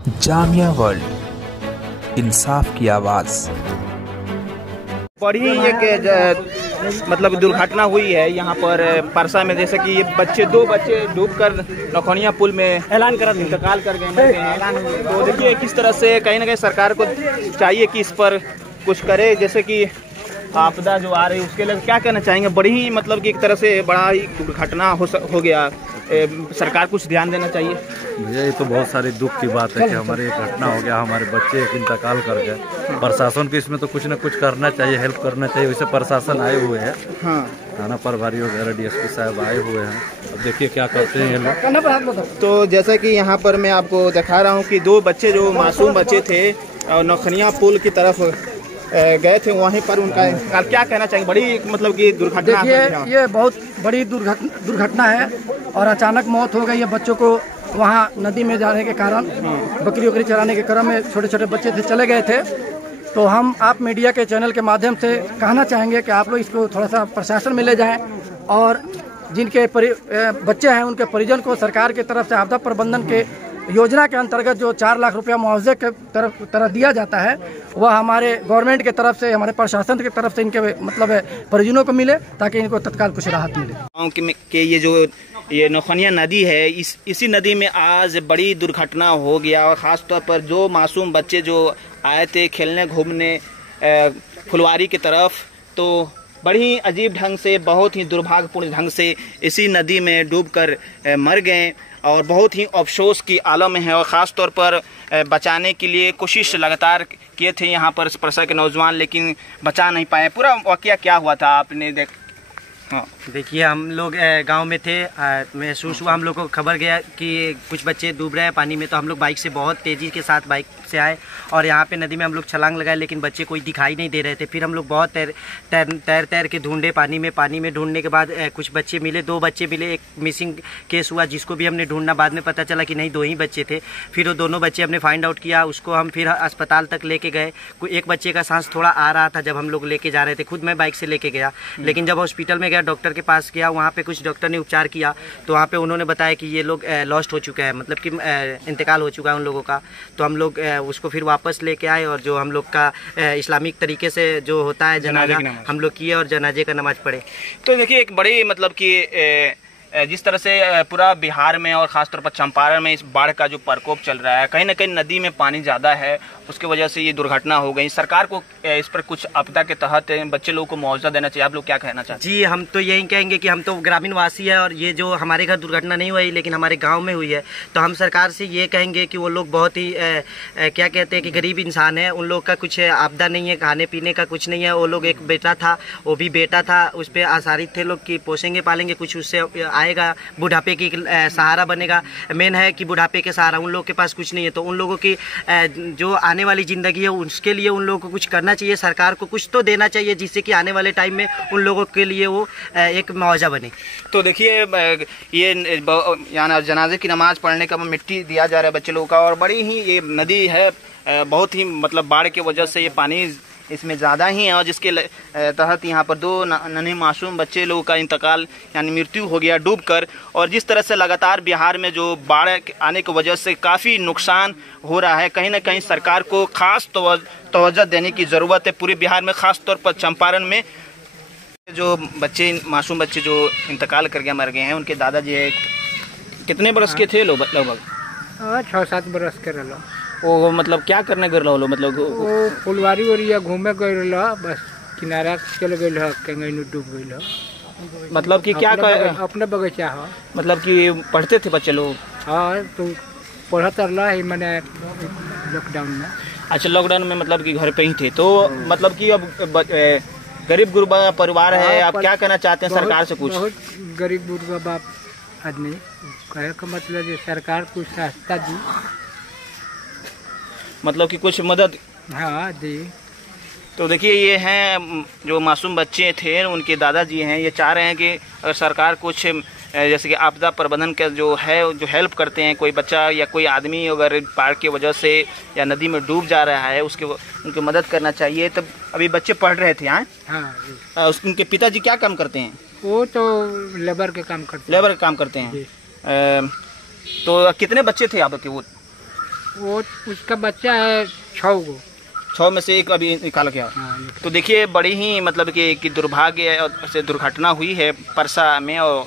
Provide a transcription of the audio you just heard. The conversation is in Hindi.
जामिया वर्ल्ड, इंसाफ की आवाज़। बड़ी एक मतलब दुर्घटना हुई है यहाँ पर परसा में, जैसे कि ये दो बच्चे डूबकर नौखनिया पुल में इंतकाल कर गए। तो देखिए किस तरह से कहीं ना कहीं सरकार को चाहिए कि इस पर कुछ करे, जैसे कि आपदा जो आ रही है उसके लिए क्या कहना चाहेंगे? बड़ी ही मतलब कि एक तरह से बड़ा ही दुर्घटना हो गया, सरकार कुछ ध्यान देना चाहिए। भैया ये तो बहुत सारी दुख की बात है कि हमारे एक घटना हो गया, हमारे बच्चे एक इंतकाल कर गए। प्रशासन को इसमें तो कुछ न कुछ करना चाहिए, हेल्प करना चाहिए। वैसे प्रशासन आए हुए हैं, थाना प्रभारी वगैरह डीएसपी साहब आए हुए हैं, अब देखिए क्या करते हैं ये लोग। तो जैसा कि यहाँ पर मैं आपको दिखा रहा हूँ कि दो बच्चे जो मासूम बच्चे थे और नौखनिया पुल की तरफ गए थे, वहीं पर उनका क्या कहना चाहिए? बड़ी मतलब कि दुर्घटना। देखिए ये बहुत बड़ी दुर्घटना है और अचानक मौत हो गई है बच्चों को। वहाँ नदी में जाने के कारण बकरी चराने के क्रम में छोटे छोटे बच्चे थे, चले गए थे। तो हम आप मीडिया के चैनल के माध्यम से कहना चाहेंगे कि आप लोग इसको थोड़ा सा प्रशासन में ले जाएं और जिनके बच्चे हैं उनके परिजन को सरकार की तरफ से आपदा प्रबंधन के योजना के अंतर्गत जो 4 लाख रुपया मुआवजे के तरफ दिया जाता है, वह हमारे गवर्नमेंट की तरफ से, हमारे प्रशासन की तरफ से इनके मतलब परिजनों को मिले, ताकि इनको तत्काल कुछ राहत मिले। कि ये नौखनिया नदी है, इसी नदी में आज बड़ी दुर्घटना हो गया और ख़ास तौर पर जो मासूम बच्चे जो आए थे खेलने घूमने फुलवारी की तरफ, तो बड़ी अजीब ढंग से, बहुत ही दुर्भाग्यपूर्ण ढंग से इसी नदी में डूबकर मर गए और बहुत ही अफसोस की आलम में है। और ख़ास तौर पर बचाने के लिए कोशिश लगातार किए थे यहाँ पर परसा के नौजवान, लेकिन बचा नहीं पाए। पूरा वाकया क्या हुआ था आपने देखिए हम लोग गांव में थे, महसूस हुआ, हम लोग को खबर गया कि कुछ बच्चे डूब रहे हैं पानी में। तो हम लोग बाइक से बहुत तेज़ी के साथ बाइक से आए और यहाँ पे नदी में हम लोग छलांग लगाए, लेकिन बच्चे कोई दिखाई नहीं दे रहे थे। फिर हम लोग बहुत तैर के ढूंढे पानी में ढूंढने के बाद कुछ बच्चे मिले, 2 बच्चे मिले। एक मिसिंग केस हुआ जिसको भी हमने ढूंढना, बाद में पता चला कि नहीं 2 ही बच्चे थे। फिर वो दोनों बच्चे हमने फाइंड आउट किया, उसको हम फिर अस्पताल तक लेके गए। एक बच्चे का सांस थोड़ा आ रहा था जब हम लोग लेके जा रहे थे, खुद मैं बाइक से लेके गया। लेकिन जब हॉस्पिटल में गया, डॉक्टर के पास गया, वहाँ पे कुछ डॉक्टर ने उपचार किया, तो वहाँ पे उन्होंने बताया कि ये लोग लॉस्ट हो चुका है, मतलब कि इंतकाल हो चुका है उन लोगों का। तो हम लोग उसको फिर वापस लेके आए और जो हम लोग का इस्लामिक तरीके से जो होता है जनाजा हम लोग किए और जनाजे का नमाज पढ़े। तो देखिए एक बड़ी मतलब कि जिस तरह से पूरा बिहार में और ख़ासतौर पर चंपारण में इस बाढ़ का जो प्रकोप चल रहा है, कहीं ना कहीं नदी में पानी ज़्यादा है, उसकी वजह से ये दुर्घटना हो गई। सरकार को इस पर कुछ आपदा के तहत बच्चे लोगों को मुआवजा देना चाहिए। आप लोग क्या कहना चाहते हैं? जी हम तो यही कहेंगे कि हम तो ग्रामीण वासी है और ये जो हमारे घर दुर्घटना नहीं हुई लेकिन हमारे गाँव में हुई है, तो हम सरकार से ये कहेंगे कि वो लोग बहुत ही क्या कहते हैं कि गरीब इंसान है, उन लोग का कुछ आपदा नहीं है, खाने पीने का कुछ नहीं है। वो लोग एक बेटा था, वो भी बेटा था, उस पर आसारित थे लोग कि पोसेंगे पालेंगे, कुछ उससे आएगा, बुढ़ापे की सहारा बनेगा। मेन है कि बुढ़ापे के सहारा, उन लोगों के पास कुछ नहीं है। तो उन लोगों की जो आने वाली जिंदगी है उसके लिए उन लोगों को कुछ करना चाहिए, सरकार को कुछ तो देना चाहिए जिससे कि आने वाले टाइम में उन लोगों के लिए वो एक मुआवजा बने। तो देखिए ये यहाँ जनाजे की नमाज पढ़ने का मिट्टी दिया जा रहा है बच्चे लोगों का, और बड़ी ही ये नदी है, बहुत ही मतलब बाढ़ की वजह से ये पानी इसमें ज़्यादा ही है और जिसके तहत यहाँ पर 2 नन्हे मासूम बच्चे लोगों का इंतकाल यानी मृत्यु हो गया डूबकर। और जिस तरह से लगातार बिहार में जो बाढ़ आने की वजह से काफ़ी नुकसान हो रहा है, कहीं ना कहीं सरकार को खास तवज्जो देने की ज़रूरत है पूरे बिहार में, ख़ास तौर पर चंपारण में। जो बच्चे मासूम बच्चे जो इंतकाल करके मर गए हैं, उनके दादाजी है, कितने बरस के थे लोग? लगभग 6-7 बरस के रहा। वो मतलब क्या करने गए रहो? मतलब वो फुलवारी वरिया घूमे गए रहा, बस किनारा चल गए, कहीं डूब गए। मतलब कि क्या अपने बगीचा है, मतलब कि पढ़ते थे बच्चे लोग? हाँ तो पढ़ता रहा ही मैंने लॉकडाउन में। अच्छा लॉकडाउन में मतलब कि घर पे ही थे। तो मतलब कि अब गरीब गुरबा परिवार है, आप क्या कहना चाहते हैं सरकार से? कुछ बहुत गरीब गुरबा बाप आदमी, कहे का मतलब सरकार कुछ सस्ता दी, मतलब कि कुछ मदद हाँ दी। तो देखिए ये हैं जो मासूम बच्चे थे, उनके दादाजी हैं, ये चाह रहे हैं कि अगर सरकार कुछ जैसे कि आपदा प्रबंधन का जो है जो हेल्प करते हैं, कोई बच्चा या कोई आदमी अगर बाढ़ की वजह से या नदी में डूब जा रहा है उनकी मदद करना चाहिए। तब अभी बच्चे पढ़ रहे थे यहाँ। हाँ उनके पिताजी क्या काम करते हैं? वो तो लेबर के काम करते हैं। लेबर का काम करते हैं। तो कितने बच्चे थे आपके? वो वो उसका बच्चा है 6 गो। 6 में से एक अभी निकाल गया। तो देखिए बड़ी ही मतलब कि दुर्भाग्य से दुर्घटना हुई है परसा में। और